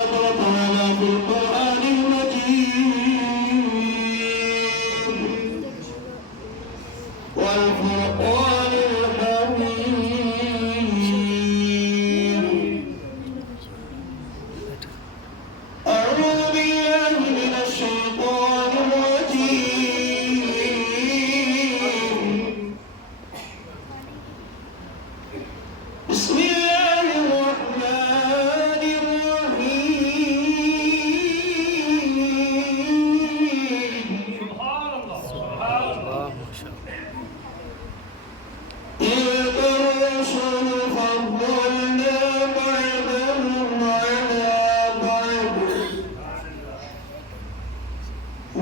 وتعالى في القرآن المجيد والفرقان الحميد. أعوذ بالله من الشيطان الرجيم. بسم الله الرحمن الرحيم. سبحان الله سبحان الله. تلك الرسل فضلنا بعضهم على بعض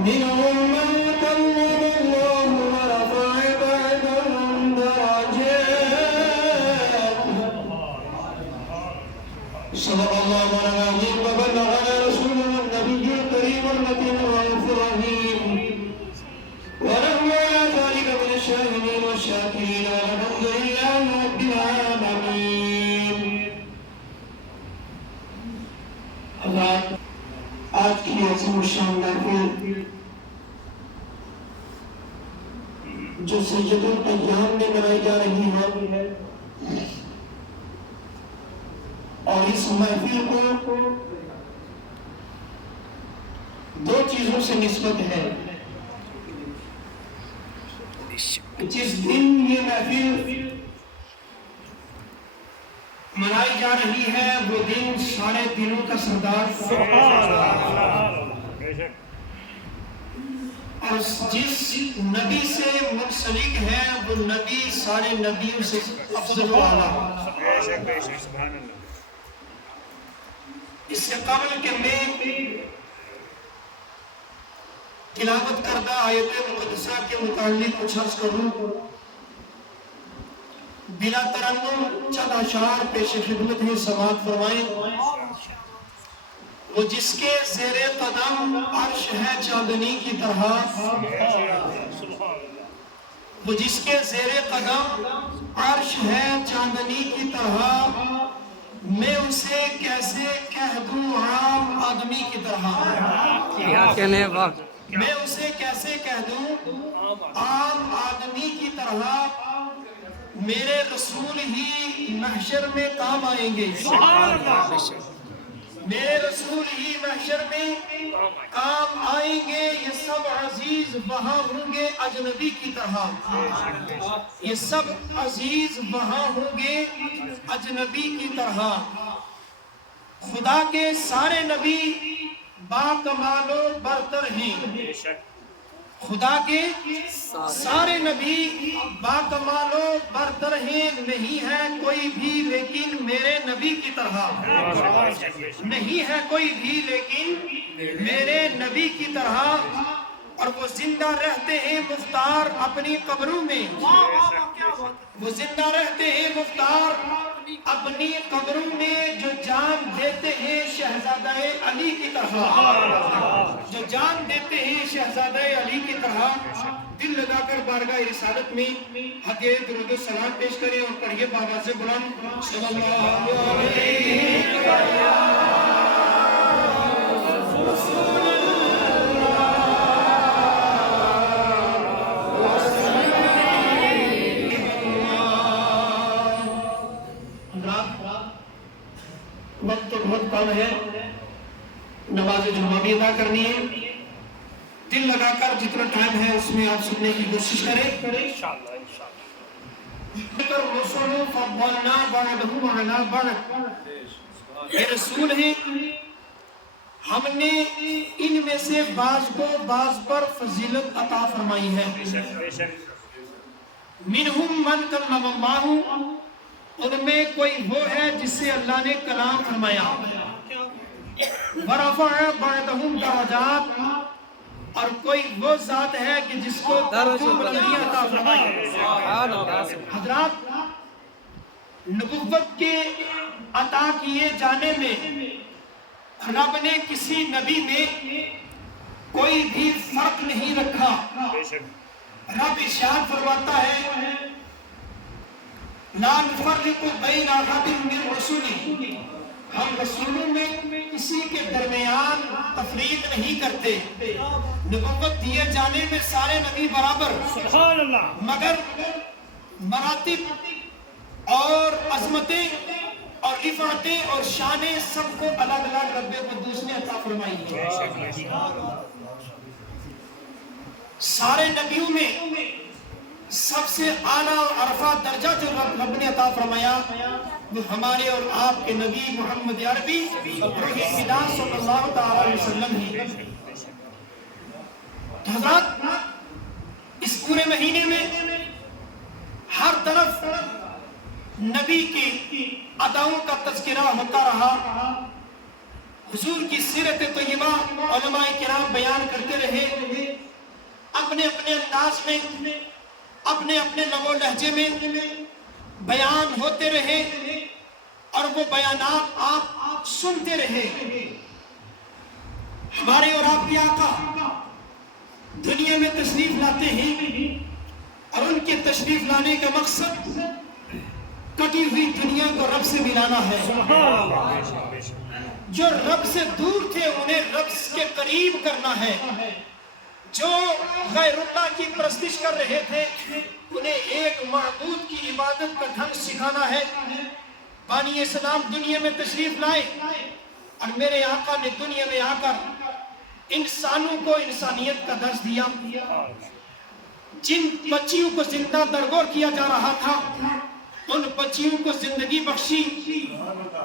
منهم من كلم الله ورفع بعضهم درجات. صدق الله العظيم وبلغنا رسوله النبي الكريم المتين الرؤوف الرحيم ونحن على ذلك من الشاهدين والشاكرين والحمد لله رب العالمين. حضرات، آج کی عظیم الشان محفل جو سید الایام میں منائی جا رہی ہے اور اس محفل کو دو چیزوں سے نسبت ہے. جس دن یہ محفل منائی جا رہی ہے وہ دن سارے دنوں کا سردار اور جس نبی سے منسلک ہے وہ نبی سارے نبیوں سے افضل و اعلیٰ. اس سے قبل کہ میں تلاوت کردہ آیت مقدسہ کے متعلق کچھ عرض کروں، بلا ترنم چند اشعار پیش خدمت ہے. سماعت فرمائیں. وہ جس کے زیر قدم عرش ہے چاندنی کی طرح، وہ جس کے زیر قدم عرش ہے چاندنی کی طرح، میں اسے کیسے کہہ دوں عام آدمی کی طرح. میں اسے کیسے کہہ دوں عام آدمی کی طرح. میرے رسول ہی محشر میں کام آئیں گے. میرے رسول ہی محشر میں کام آئیں گے. یہ سب عزیز وہاں ہوں گے اجنبی کی طرح. یہ سب عزیز وہاں ہوں گے اجنبی کی طرح. خدا کے سارے نبی با کمال و برتر ہیں. خدا کے سارے نبی با کمال و برتر ہیں. نہیں ہے کوئی بھی لیکن میرے نبی کی طرح. نہیں ہے کوئی بھی لیکن میرے نبی کی طرح. اور وہ زندہ رہتے ہیں مختار اپنی قبروں میں. وہ زندہ رہتے ہیں مختار اپنی قبروں میں. جو جان دیتے ہیں شہزادہ علی کی طرح. جو جان دیتے ہیں شہزادہ علی کی طرح. دل لگا کر بارگاہ رسالت میں حق درود و سلام پیش کریں اور پڑھیے بآواز بلند صلی اللہ علیہ وقت تو بہت کم ہے. نماز جمعہ بھی ادا کرنی ہے. دل لگا کر جتنا ٹائم ہے اس میں آپ سننے کی کوشش کریں. رسول فضلنا بعضهم على بعض. یہ رسول ہیں، ہم نے ان میں سے بعض کو بعض پر فضیلت عطا فرمائی ہے. منہم من کلم اللہ، ان میں کوئی وہ ہے جس سے اللہ نے کلام فرمایا. ورفع بعضهم درجات، اور کوئی وہ ذات ہے کہ جس کو بلندی عطا فرمائی. حضرات، نبوت کے عطا کیے جانے میں رب نے کسی نبی میں کوئی بھی فرق نہیں رکھا. رب ارشاد فرماتا ہے لا نفرق بین احد من رسولی، ہم رسولوں میں کسی درمیان تفریق نہیں کرتے. نبوت دیے جانے میں سارے نبی برابر, سبحان اللہ, مگر مراتب اور عظمتیں اور رفعتیں اور شانیں سب کو الگ الگ رب قدوس نے عطا فرمائی ہیں. سارے نبیوں میں سب سے اعلیٰ اور عرفہ درجہ جو رب نے عطا فرمایا وہ ہمارے اور آپ کے نبی محمد عربی خدا صلی اللہ تعالی علیہ وسلم ہیں. حضرات, اس پورے مہینے میں ہر طرف نبی کی اداؤں کا تذکرہ ہوتا رہا. حضور کی سیرت طیبہ علماء کرام بیان کرتے رہے, اپنے اپنے انداز میں, اپنے اپنے لب و لہجے میں بیان ہوتے رہے اور وہ بیانات آپ سنتے رہے. ہمارے اور آپ کے آقا دنیا میں تشریف لاتے ہیں اور ان کے تشریف لانے کا مقصد کٹی ہوئی دنیا کو رب سے ملانا ہے. جو رب سے دور تھے انہیں رب کے قریب کرنا ہے. جو غیر اللہ کی پرستش کر رہے تھے انہیں ایک معبود کی عبادت کا ڈھنگ سکھانا ہے. بانی اسلام دنیا میں تشریف لائے اور میرے آقا نے دنیا میں آ کر انسانوں کو انسانیت کا درس دیا. جن بچیوں کو زندہ درگور کیا جا رہا تھا ان بچیوں کو زندگی بخشی.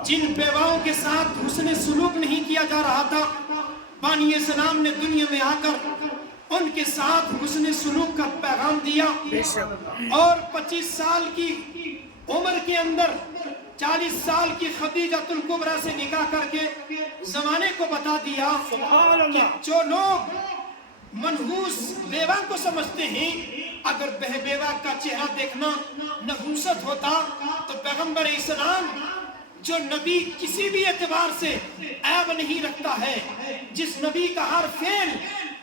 جن بیواؤں کے ساتھ حسن سلوک نہیں کیا جا رہا تھا بانی اسلام نے دنیا میں آ کر ان کے ساتھ حسن سلوک کا پیغام دیا. اور 25 سال کی عمر کے اندر 40 سال کی خدیجۃ الکبریٰ سے نکاح کر کے زمانے کو بتا دیا کہ جو لوگ منحوس بیوہ کو سمجھتے ہیں اگر بیوہ کا چہرہ دیکھنا نحوست ہوتا تو پیغمبر اسلام جو نبی کسی بھی اعتبار سے عیب نہیں رکھتا ہے, جس نبی کا ہر فعل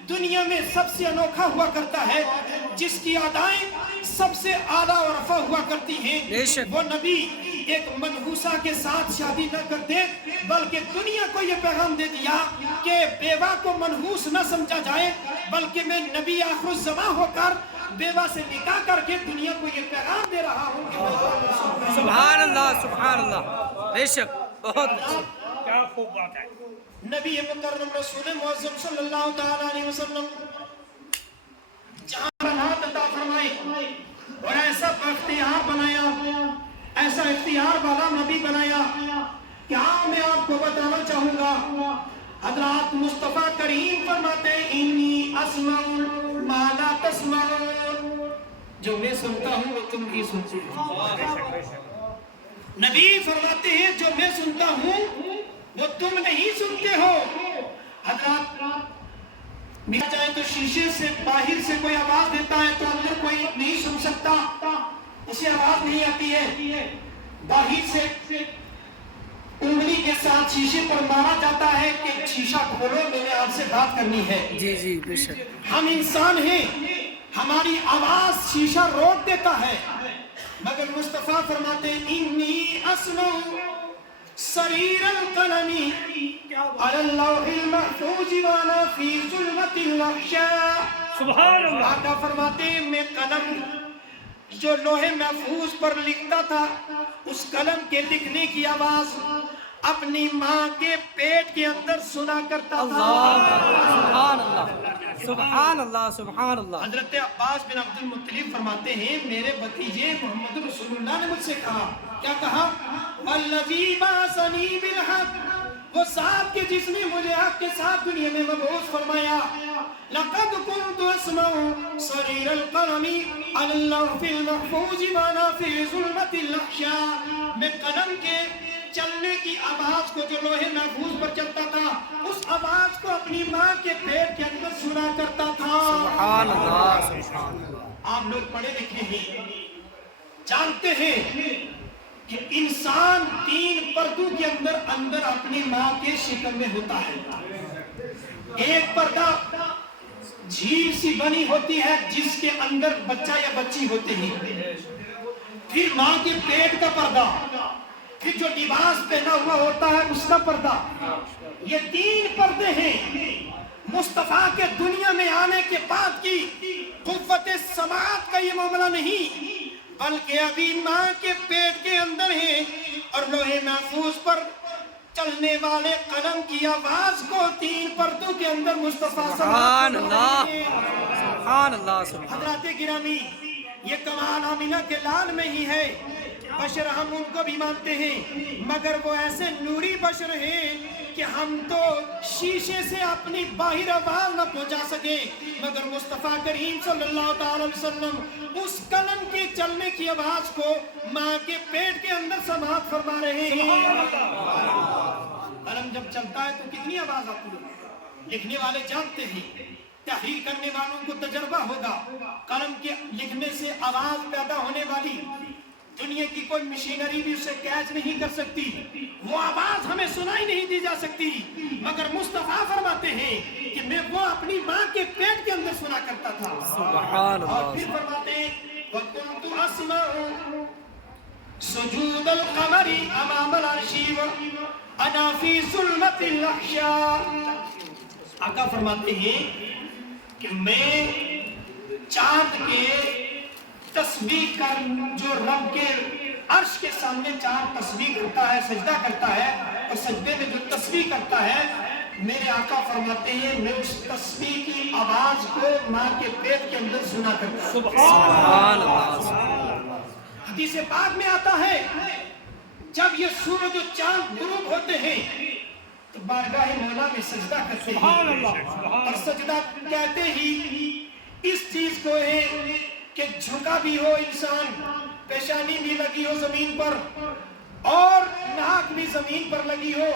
دنیا میں سب سے انوکھا ہوا کرتا ہے, جس کی ادائیں سب سے اعلیٰ اور رفع ہوا کرتی ہیں, وہ نبی ایک منحوسہ کے ساتھ شادی نہ کرتے بلکہ دنیا کو یہ پیغام دے دیا کہ بیوہ کو منحوس نہ سمجھا جائے بلکہ میں نبی آخر الزمان ہو کر بیوہ سے نکاح کر کے دنیا کو یہ پیغام دے رہا ہوں کہ سبحان اللہ, سبحان اللہ, بے شک بہت کیا خوب بات ہے. نبی مکرم رسول معظم صلی اللہ تعالی علیہ وسلم جہاں راحت عطا فرمائے اور ایسا اختیار بنایا, ایسا اختیار والا نبی بنایا. کیا میں آپ کو بتانا چاہوں گا, حضرات مصطفیٰ کریم فرماتے ہیں انی اسمع ما لا تسمعون, جو میں سنتا ہوں وہ تم بھی سنتے ہو. نبی فرماتے ہیں جو میں سنتا ہوں وہ تم نہیں سنتے ہو. حضرات مل جائے تو شیشے سے باہر سے کوئی آواز دیتا ہے تو اندر کوئی نہیں سن سکتا, اسے آواز نہیں آتی ہے. باہر سے انگلی کے ساتھ شیشے پر مارا جاتا ہے کہ شیشہ کھولو میں نے آپ سے بات کرنی ہے. جی جی بے شک. ہم انسان ہیں, ہماری آواز شیشہ روک دیتا ہے, مگر مصطفیٰ فرماتے ہیں انی اسمع صریر القلم علی اللوح المحفوظ وانا فی ظلمت الاحشاء. سبحان اللہ. آقا فرماتے ہیں میں قلم جو لوح محفوظ پر لکھتا تھا اس قلم کے لکھنے کی آواز اپنی ماں کے پیٹ کے اندر سنا کرتا تھا. سبحان اللہ, سبحان اللہ, سبحان اللہ. حضرت عباس بن عبد المطلب فرماتے ہیں میرے بھتیجے محمد رسول اللہ نے مجھ سے کہا, کیا کہا, والذی بعثنی بالحق, وہ ذات کے جس نے مجھے حق کے ساتھ دنیا میں مبعوث فرمایا, لقد كنت اسمع صرير القلم على اللوح المحفوظ وانا في ظلمة الاحشاء. میں قلم کے چلنے کی آواز کو جو لوح محفوظ پر چلتا تھا اس آواز کو اپنی ماں کے پیٹ کے اندر سنا کرتا تھا. سبحان اللہ, سبحان اللہ. آپ لوگ پڑھے لکھے ہیں, جانتے ہیں کہ انسان 3 پردوں کے اندر اپنی ماں کے شکم میں ہوتا ہے. ایک پردہ جھیل سی بنی ہوتی ہے جس کے اندر بچہ یا بچی ہوتے ہیں, پھر ماں کے پیٹ کا پردہ, پھر جو لباس پہنا ہوا ہوتا ہے اس کا پردہ، یہ 3 پردے ہیں۔ مصطفیٰ کے دنیا میں آنے کے بعد کی قوت سماعت کا یہ معاملہ نہیں، بلکہ ابھی ماں کے پیٹ کے اندر ہیں، اور لوح محفوظ پر چلنے والے قلم کی آواز کو 3 پردوں کے اندر مصطفیٰ سبحان اللہ، سبحان اللہ، سبحان حضرات گرامی، یہ کمال آمینہ کے لال میں ہی ہے۔ بشر ہم ان کو بھی مانتے ہیں، مگر وہ ایسے نوری بشر ہیں کہ ہم تو شیشے سے اپنی باہر آواز نہ پہنچا سکیں، مگر مصطفیٰ کریم صلی اللہ تعالی وسلم اس قلم کی چلنے کی آواز کو ماں کے پیٹ کے اندر سماعت فرما رہے ہیں۔ قلم جب چلتا ہے تو کتنی آواز آتی ہے، لکھنے والے جانتے ہیں، تحریر کرنے والوں کو تجربہ ہوگا، قلم کے لکھنے سے آواز پیدا ہونے والی دنیا کی کوئی مشینری بھی اسے کیچ نہیں کر سکتی، وہ آواز ہمیں سنائی نہیں دی جا سکتی، مگر مصطفیٰ فرماتے ہیں کہ میں وہ اپنی ماں کے پیٹ کے اندر سنا کرتا تھا۔ سبحان اللہ۔ اور پھر فرماتے ہیں وَكُنْتُ أَسْمَعُ سُجُودَ الْقَمَرِ أَمَامَ الْعَرْشِ وَأَنَا فِي ظُلْمَةِ الْأَحْشَاءِ۔ آقا فرماتے ہیں کہ میں چاند کے تسبیح کر جو رب کے عرش کے سامنے چاند تسبیح کرتا ہے، سجدہ کرتا ہے، اور سجدے میں جو تسبیح کرتا ہے، میرے آقا فرماتے ہیں میں اس تسبیح کی آواز کو ماں کے پیٹ کے اندر سنا کرتا ہوں۔ سبحان اللہ۔ حدیث پاک میں آتا ہے جب یہ سورج و چاند غروب ہوتے ہیں تو بارگاہ مولا میں سجدہ کرتے ہیں، اور سجدہ کہتے ہی اس چیز کو ہے کہ جھکا بھی ہو انسان، پیشانی بھی لگی ہو زمین پر اور ناک بھی زمین پر لگی ہو،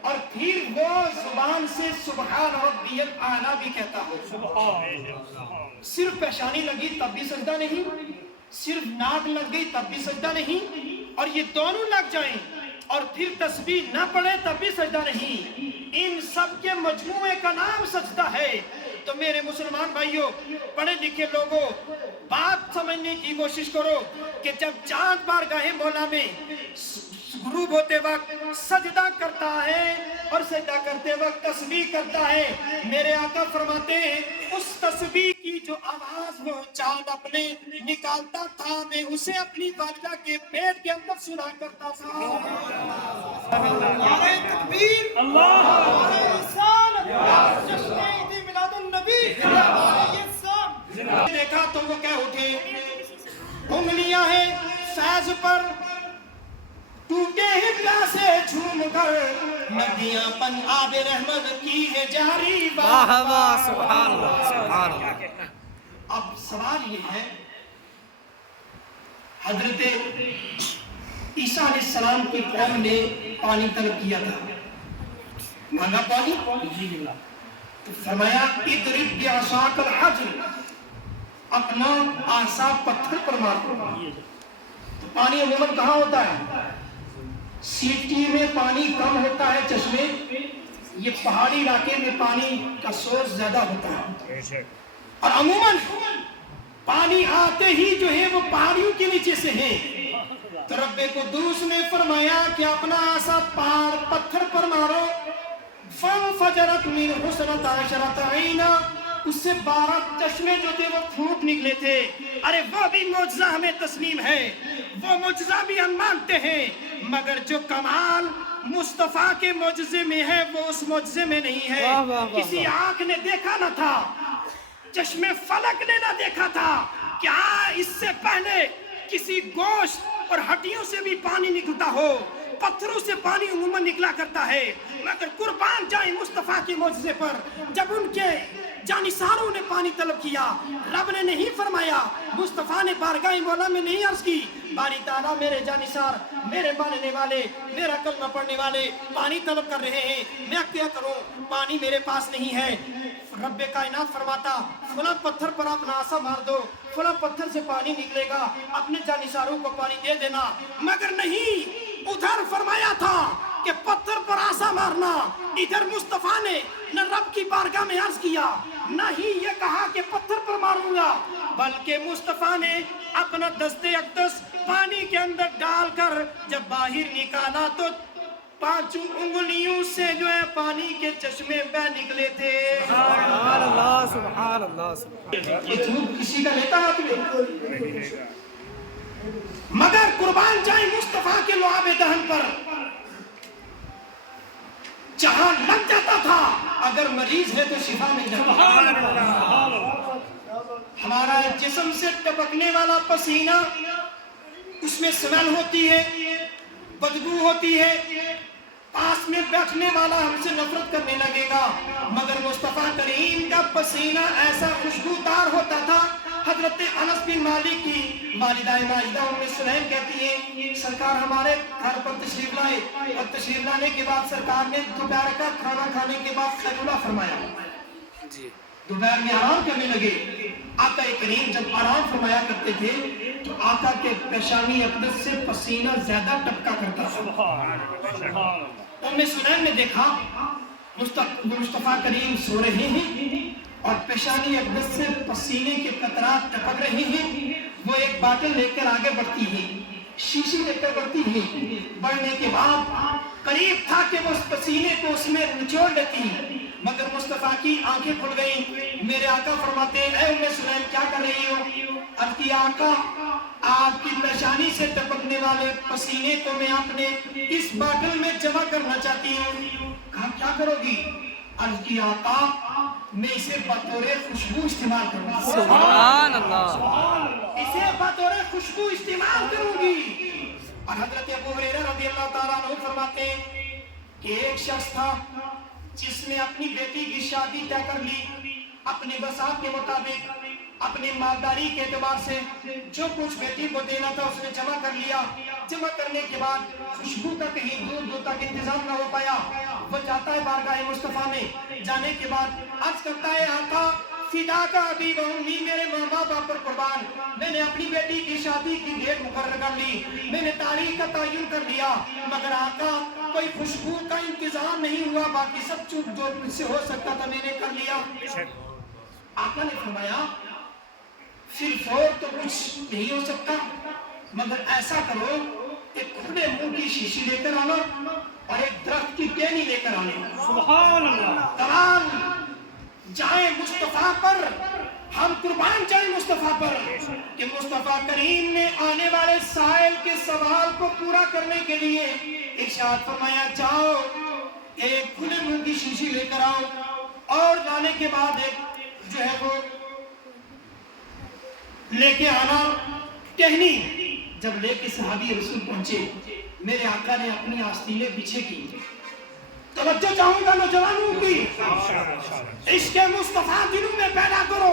اور پھر وہ زبان سے سبحان ربی الاعلی بھی کہتا ہو۔ صرف پیشانی لگی تب بھی سجدہ نہیں، صرف ناک لگ گئی تب بھی سجدہ نہیں، اور یہ دونوں لگ جائیں اور پھر تسبیح نہ پڑے تب بھی سجدہ نہیں، ان سب کے مجموعے کا نام سجدہ ہے۔ تو میرے مسلمان بھائیوں، پڑھے لکھے لوگوں، بات سمجھنے کی کوشش کرو کہ جب چاند بارگاہ مولا میں غروب ہوتے وقت سجدہ کرتا ہے اور سجدہ کرتے وقت تسبیح کرتا ہے، میرے آقا فرماتے ہیں اس تسبیح کی جو آواز وہ چاند اپنے نکالتا تھا میں اسے اپنی والدہ کے پیٹ کے اندر سنا کرتا تھا۔ نعرہ تکبیر، نعرہ رسالت، جشن عید میلاد النبی، دیکھا تو وہ کہہ اٹھے انگلیاں ہیں فیض پر ٹوٹے ہیں پیاسے جھوم کر، ندیاں پن آب رحمت کی ہے جاری۔ واہ واہ، سبحان اللہ، سبحان اللہ۔ اب سوال یہ ہے، حضرت عیسیٰ علیہ السلام کی قوم نے پانی طلب کیا تھا، مانگا پانی، تو فرمایا اضرب بعصاک الحجر، اپنا عصا پتھر پر مارو۔ تو پانی عموماً کہاں ہوتا ہے؟ سٹی میں پانی کم ہوتا ہے، چشمے، یہ پہاڑی علاقے میں پانی کا سورس زیادہ ہوتا ہے، اور عموماً پانی آتے ہی جو ہے وہ پہاڑیوں کے نیچے سے ہے۔ تو رب قدوس نے فرمایا کہ اپنا عصا پتھر پر مارو، فانفجرت منہ اثنتا عشرۃ عینا، اس سے 12 چشمے جو تھے وہ پھوٹ نکلے تھے۔ ارے وہ بھی معجزہ ہمیں تسلیم ہے، وہ معجزہ بھی ہم مانتے ہیں، مگر جو کمال مصطفیٰ کے معجزے میں ہے وہ اس معجزے میں نہیں ہے۔ کسی آنکھ نے دیکھا نہ تھا، چشمے فلک نے نہ دیکھا تھا، کیا اس سے پہلے کسی گوشت اور ہڈیوں سے بھی پانی نکلتا ہو؟ پتھروں سے پانی عموماً نکلا کرتا ہے، مگر قربان جائیں مصطفیٰ کے معجزے پر، جب ان کے جانثاروں نے پانی طلب کیا، رب نے نہیں فرمایا، مصطفیٰ نے بارگاہ مولا میں نہیں عرض کی باری تعالیٰ میرے جانثار، میرے ماننے والے، میرا کلمہ پڑھنے والے پانی طلب کر رہے ہیں، میں کیا کروں؟ پانی میرے پاس نہیں ہے۔ رب کائنات فرماتا فلاں پتھر پر اپنا عصا مار دو، فلاں پتھر سے پانی نکلے گا، اپنے جانثاروں کو پانی دے دینا، مگر نہیں، ادھر فرمایا تھا کہ پتھر پر عصا مارنا، ادھر مصطفیٰ نے نہ رب کی بارگاہ میں عرض کیا، نہ ہی یہ کہا کہ پتھر پر ماروں گا، بلکہ مصطفیٰ نے اپنا دست اقدس پانی کے اندر ڈال کر جب باہر نکالا تو 5 انگلیوں سے جو ہے پانی کے چشمے بہ نکلے تھے. سبحان اللہ سبحان اللہ سبحان یہ جھوٹ کسی کا لیتا ہاتھ میں؟ مگر قربان جائیں مصطفیٰ کے لعاب دہن پر جہاں لگ جاتا تھا اگر مریض ہے تو شفا مل جاتا. ہمارا جسم سے ٹپکنے والا پسینہ اس میں سمیل ہوتی ہے, بدبو ہوتی ہے, پاس میں بیٹھنے والا ہم سے نفرت کرنے لگے گا. مگر مصطفیٰ کریم کا پسینہ ایسا خوشبودار ہوتا تھا. حضرت انس بن مالک کی والدہ ماجدہ ام سلیم کہتی ہیں سرکار ہمارے گھر پر تشریف لائے اور تشریف لانے کے بعد سرکار نے دوپہر کا کھانا کھانے کے بعد خیلولہ فرمایا. دوپہر میں آرام کرنے لگے. آقا کریم جب آرام فرمایا کرتے تھے تو آقا کے پیشانی اقدس سے پسینہ زیادہ ٹپکا کرتا تھا. ام سلیم نے دیکھا مصطفیٰ کریم سو رہے ہیں اور پیشانی اقدس سے پسینے کے قطرات ٹپک رہے ہیں. وہ ایک باٹل لے کر آگے بڑھتی ہے, شیشی لے کر بڑھتی ہے. بڑھنے کے بعد قریب تھا کہ وہ اس پسینے کو اس میں نچوڑ لیتی, مگر مصطفیٰ کی آنکھیں کھل گئیں. میرے آقا فرماتے ہیں اے ام سلیم کیا کر رہی ہو؟ اب کی آقا آپ کی پیشانی سے ٹپکنے والے پسینے کو میں اپنے اس باٹل میں جمع کرنا چاہتی ہوں. کہا کیا کرو گی؟ عرض کی آقا میں اسے بطور خوشبو استعمال کروں گی. سبحان اللہ اسے بطور خوشبو استعمال کروں گی. اور حضرت ابو ہریرہ رضی اللہ تعالیٰ عنہ فرماتے ہیں کہ ایک شخص تھا جس نے اپنی بیٹی کی شادی طے کر لی. اپنے بساط کے مطابق اپنی مالداری کے اعتبار سے جو کچھ بیٹی کو دینا تھا اس نے جمع کر لیا. جمع کرنے کے بعد خوشبو کا کہیں دور دور تک انتظام نہ ہو پایا. وہ جاتا ہے بارگاہ مصطفیٰ میں. جانے کے بعد عرض کرتا ہے آقا فداک ابی و امی, میرے ماں باپ پر قربان, میں نے اپنی بیٹی کی شادی کی ڈیٹ مقرر کر لی, میں نے تاریخ کا تعین کر لیا, مگر آقا کوئی خوشبو کا انتظام نہیں ہوا. باقی سب چیز جو مجھ سے ہو سکتا تھا میں نے کر لیا. آقا نے فرمایا صرف اور تو کچھ نہیں ہو سکتا, مگر ایسا کرو ایک کھلے منہ کی شیشی لے کر آنا اور ایک درخت کی ٹہنی لے کر آنا. سبحان اللہ. قربان جائیں مصطفیٰ پر, ہم قربان جائیں مصطفیٰ پر کہ مصطفیٰ کریم نے آنے والے سائل کے سوال کو پورا کرنے کے لیے ارشاد فرمایا جاؤ ایک کھلے منہ کی شیشی لے کر آؤ. اور لانے کے بعد ایک جو ہے وہ لے کے آنا ٹہنی. جب لے کے صحابی رسول پہنچے میرے آقا نے اپنی آستینیں پیچھے کی. توجہ چاہوں گا نوجوانوں کی, عشق مصطفیٰ دلوں میں پیدا کرو.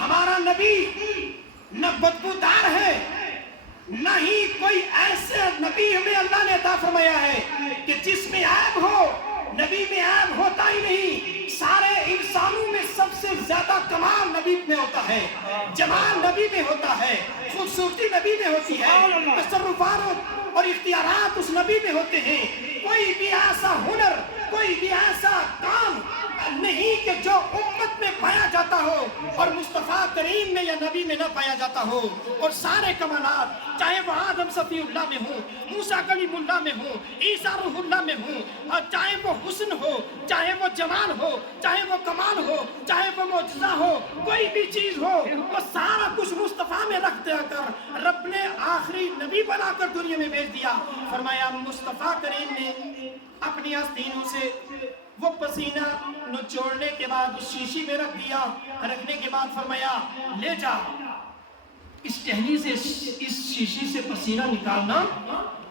ہمارا نبی نہ بدبودار ہے نہ ہی کوئی ایسے نبی ہمیں اللہ نے عطا فرمایا ہے کہ جس میں عیب ہو. نبی میں عیب ہوتا ہی نہیں. سارے انسانوں میں سب سے زیادہ کمال نبی میں ہوتا ہے, جمال نبی میں ہوتا ہے, خوبصورتی نبی میں ہوتی ہے, تصرفات اور اختیارات اس نبی میں ہوتے ہیں. کوئی بھی ایسا ہنر, کوئی بھی ایسا کام نہیں کہ جو امت میں پایا جاتا ہو اور مصطفیٰ کریم میں یا نبی میں نہ پایا جاتا ہو. اور سارے کمالات چاہے وہ آدم صفی اللہ میں ہو, موسیٰ کلیم اللہ میں ہو, عیسیٰ روح اللہ میں ہو, اور چاہے وہ حسن ہو, چاہے وہ جمال ہو, چاہے وہ کمال ہو, چاہے وہ معجزہ ہو, کوئی بھی چیز ہو, وہ سارا کچھ مصطفیٰ میں رکھ دیا کر رب نے آخری نبی بنا کر دنیا میں بھیج دیا. فرمایا مصطفیٰ کریم نے اپنی آستینوں سے وہ پسینہ نچوڑنے کے بعد اس شیشی میں رکھ دیا. رکھنے کے بعد فرمایا لے جا اس ٹہنی سے اس شیشی سے پسینہ نکالنا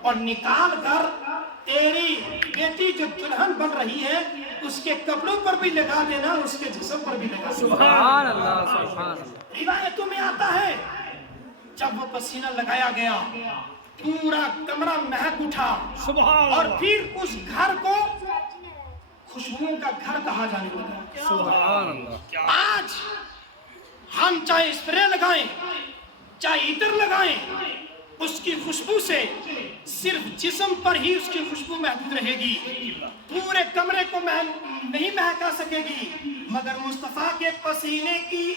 اور نکال کر تیری بیٹی جو دلہن بن رہی ہے اس کے کپڑوں پر بھی لگا دینا, اس کے جسم پر بھی لگا دینا. سبحان اللہ سبحان اللہ. روایتوں میں آتا ہے جب وہ پسینہ لگایا گیا پورا کمرہ مہک اٹھا. سبحان اور اللہ. پھر اس گھر کو خوشبوؤں کا گھر کہا جانے لگا. سبحان اللہ. آج ہم چاہے اسپرے لگائیں چاہے عطر لگائیں, اس کی خوشبو سے صرف جسم پر ہی اس کی خوشبو محدود رہے گی, پورے کمرے کو نہیں مہکا سکے گی. مگر مصطفیٰ کے پسینے کی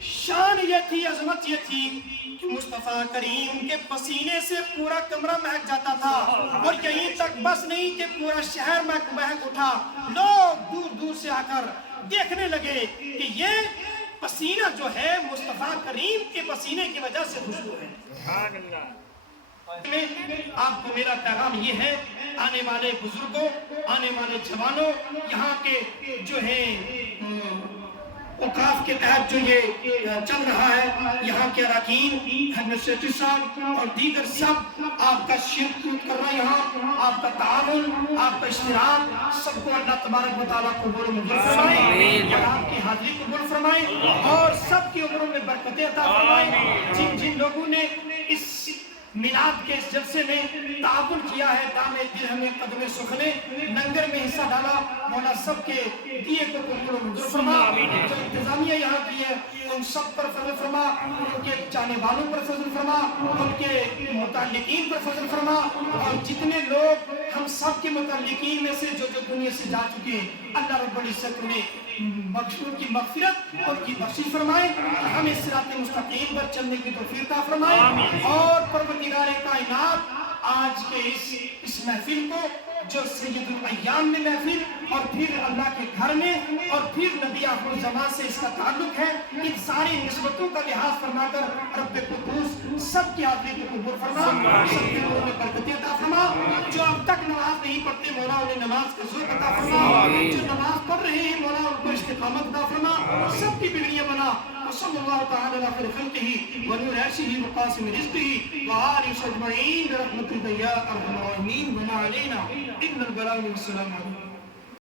شان یہ تھی، عظمت یہ تھی کہ مصطفیٰ کریم کے پسینے سے پورا کمرہ مہک جاتا تھا، اور یہیں تک بس نہیں کہ پورا شہر مہک اٹھا۔ لوگ دور دور سے آ کر دیکھنے لگے کہ یہ پسینہ جو ہے مصطفیٰ کریم کے پسینے کی وجہ سے خوشبو ہے۔ سبحان اللہ۔ آپ کو میرا پیغام یہ ہے، آنے والے بزرگوں، آنے والے جوانوں، یہاں کے جو ہے اوقاف کے تحت جو یہ چل رہا ہے، یہاں کے اراکین، ایڈمنسٹریٹو صاحب اور دیگر سب آپ کا شرکت کر رہے ہیں، یہاں آپ کا تعاون، آپ کا اشتراک، سب کو اللہ تبارک و تعالیٰ قبول و منظور فرمائے، اور آپ کی حاضری قبول فرمائے، اور سب کی عمروں میں برکتیں عطا فرمائے۔ جن جن لوگوں نے اس میلاد کے اس جلسے میں تعاون کیا ہے، دامِ درہم قدم سخنے، لنگر میں حصہ ڈالا، مولا سب کے دیے کو قبول و منظور فرما۔ جو انتظامیہ یہاں کی ہے ان سب پر فضل فرما، ان کے چاہنے والوں پر فضل فرما، ان کے متعلقین پر فضل فرما، اور جتنے لوگ ہم سب کے متعلقین میں سے جو دنیا سے جا چکے ہیں، اللہ رب العزت انہیں ان کی مغفرت اور کی بخشش فرمائے، ہمیں صراط مستقیم پر چلنے کی توفیق عطا فرمائے، اور پروردگار کائنات آج کے اس محفل کو جو سید الایام میں محفل، اور پھر اللہ کے گھر میں، اور پھر نبی آخر الزمان سے اس کا تعلق ہے، ان ساری نسبتوں کا لحاظ فرما کر رب قدوس سب کی حاضری کو قبول فرما، سب کے لوگوں میں برکتیں عطا فرما۔ جو اب تک نماز نہیں پڑھتے مولا انہیں نماز کا ذوق عطا فرما، جو نماز پڑھ رہے ہیں مولا ان کو استقامت عطا فرما، سب کی بگڑیاں بنا۔ وصلی اللہ تعالی علی خیر خلقہ ونور عرشہ وقاسم رزقہ وآلہ اجمعین برحمتک یا ارحم الراحمین وما علینا الا البلاغ والسلام علیکم۔